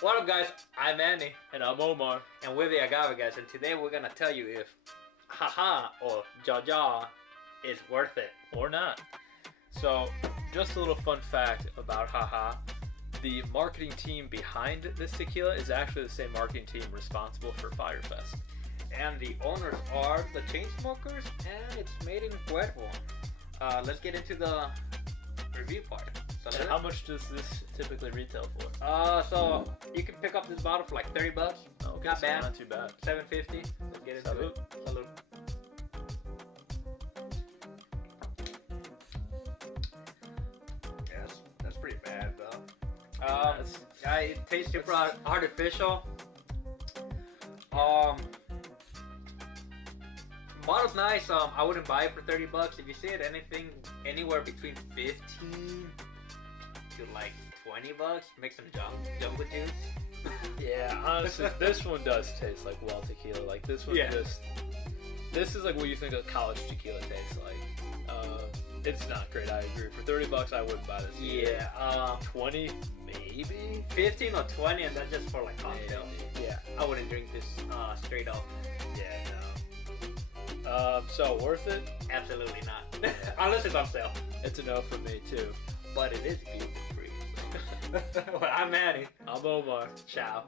What up, guys? I'm Andy, And I'm Omar. and we're the Agave guys, and today we're gonna tell you if Jaja or Jaja is worth it. Or not. So, just a little fun fact about Jaja. The marketing team behind this tequila is actually the same marketing team responsible for Firefest. And the owners are the Chainsmokers, and it's made in Puerto. Let's get into the review part. So And how much does this typically retail for? So you can pick up this bottle for like $30. Okay, Not so bad. Not too bad. $7.50. Let's get into Salud. it. Salud. Yes, that's pretty bad though. It tastes super artificial. Bottle's nice. I wouldn't buy it for $30. If you see it anywhere between 15 to like $20, make some jungle juice. Yeah, honestly, this one does taste like well tequila. Like this one this is like what you think a college tequila tastes like. It's not great, I agree. For $30, I wouldn't buy this. Yeah, 20, maybe? 15 or 20, and that's just for like cocktail. Maybe. Yeah, I wouldn't drink this straight up. Yeah, no. So worth it? Absolutely not. Unless it's on sale. It's a no for me too. But it is gluten free. So. Well, I'm Manny. I'm Omar. Ciao.